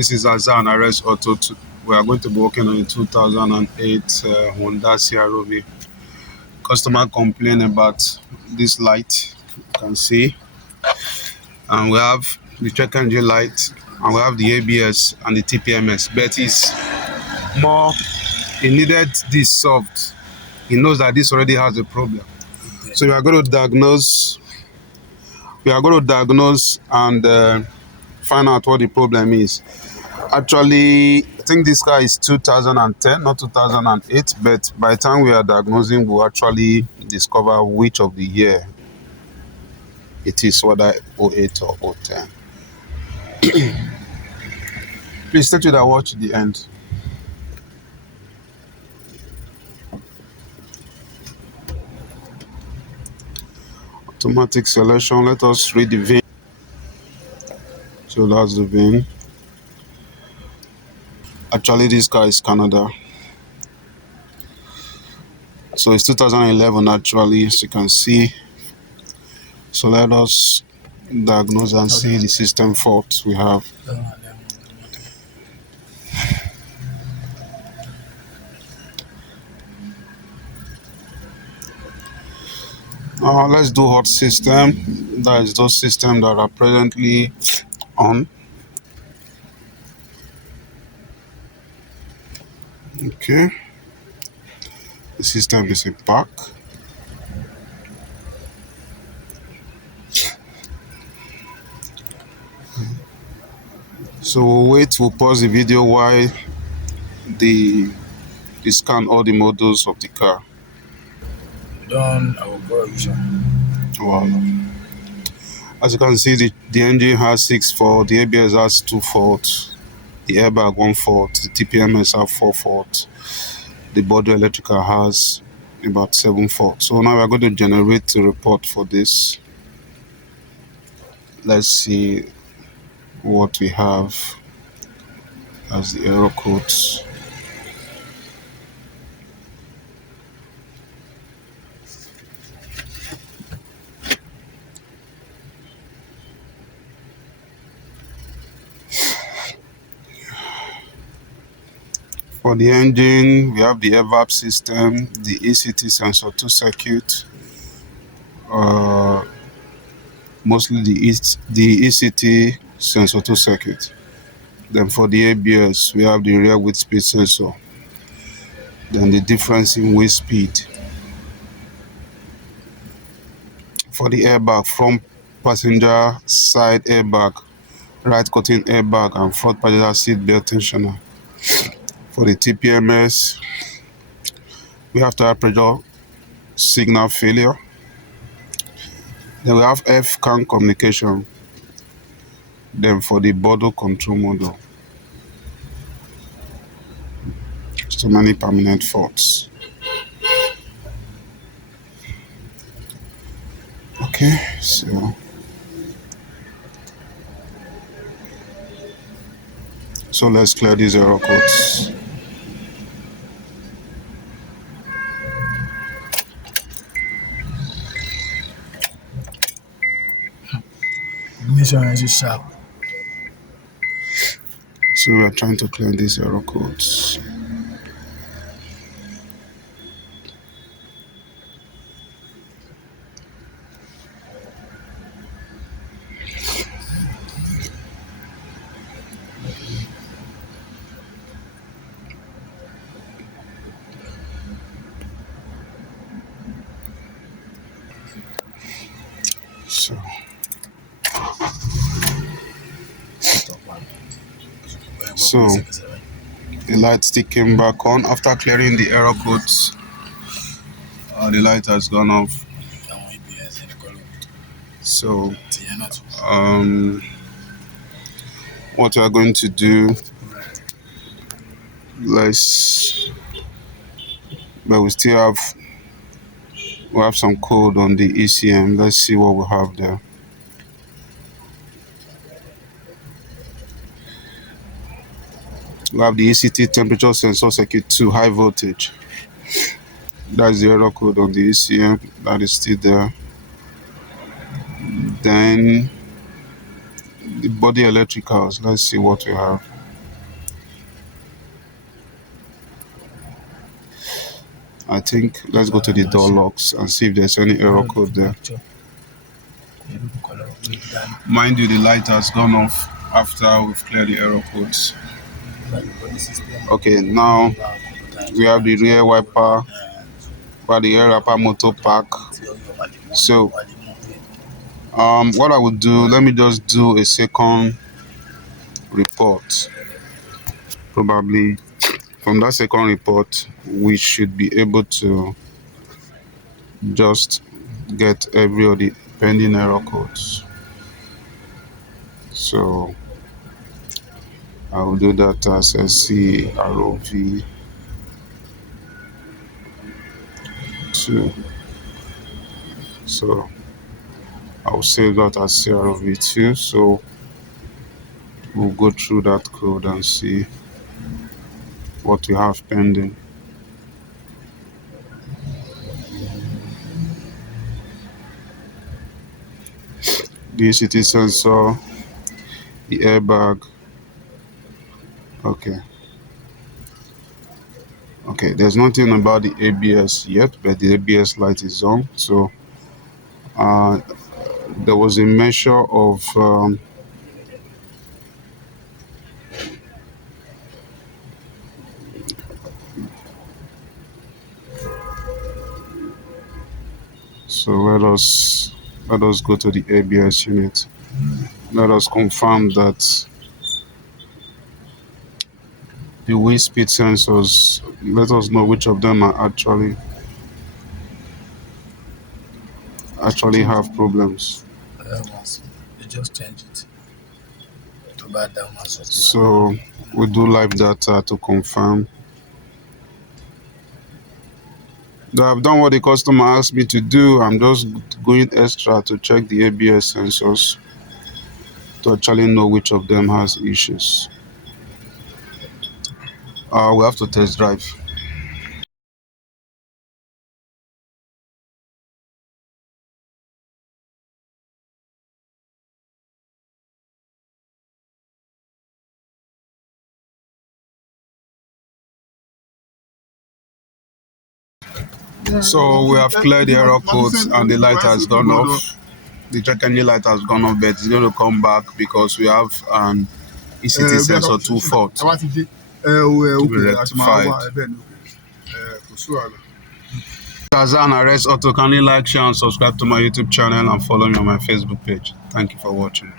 This is Azar and RS Auto. We are going to be working on a 2008 Honda CR-V. Customer complained about this light, you can see. And we have the check engine light, and we have the ABS and the TPMS. But it's more, he needed this solved. He knows that this already has a problem. So we are going to diagnose. And find out what the problem is. Actually, I think this car is 2010, not 2008, but by the time we are diagnosing, we'll actually discover which of the year it is, whether 08 or 010. Please stay to that, watch the end. Automatic selection, let us read the VIN. So that's the VIN. Actually, this car is Canada. So it's 2011 actually, as you can see. So let us diagnose and see the system fault we have. Let's do hot system. That is those systems that are presently on. Okay. The system is in park. So we'll wait, we'll pause the video while they scan all the models of the car. Done our correction. Wow. As you can see, the engine has 6 faults, the ABS has 2 faults, the airbag 1 fault, the TPMS have 4 faults, the body electrical has about 7 faults. So now we're going to generate a report for this. Let's see what we have as the error codes. For the engine, we have the evap system, the ECT sensor 2 circuit, mostly the ECT sensor 2 circuit. Then for the ABS, we have the rear wheel speed sensor, then the difference in wheel speed. For the airbag, front passenger side airbag, right curtain airbag, and front passenger seat belt tensioner. For the TPMS, we have tire pressure signal failure. Then we have F-CAN communication. Then for the bottle control module, so many permanent faults. Okay, so let's clear these error codes. Mission is sharp. So we are trying to clear these error codes. So the light still came back on after clearing the error codes. The light has gone off. So what we are going to do, but we still have some code on the ECM. Let's see what we have there. We have the ECT temperature sensor circuit 2 high voltage. That's the error code on the ECM. That is still there. Then the body electricals. Let's see what we have. I think let's go to the door locks and see if there's any error code there. Mind you, the light has gone off after we've cleared the error codes. Okay, now we have the rear wiper by the air wrapper motor pack. So what I would do, let me just do a second report. Probably from that second report we should be able to just get every of the pending error codes. So I will do that as SCROV 2. So I'll save that as CROV 2. So we'll go through that code and see what we have pending. The ECT sensor, the airbag. Okay, there's nothing about the ABS yet, but the ABS light is on. So there was a measure of so let us go to the ABS unit. Let us confirm that the wheel speed sensors, let us know which of them are actually have problems. They just change it to bad down. So we do live data to confirm. Though I've done what the customer asked me to do, I'm just going extra to check the ABS sensors to actually know which of them has issues. We have to test drive. So we have cleared the error codes and the light has gone off. The check engine light has gone off, but it's going to come back because we have an ECT sensor 2 fault to be rectified. Kazan Arrest Auto, kindly like, share and subscribe to my YouTube channel and follow me on my Facebook page. Thank you for watching.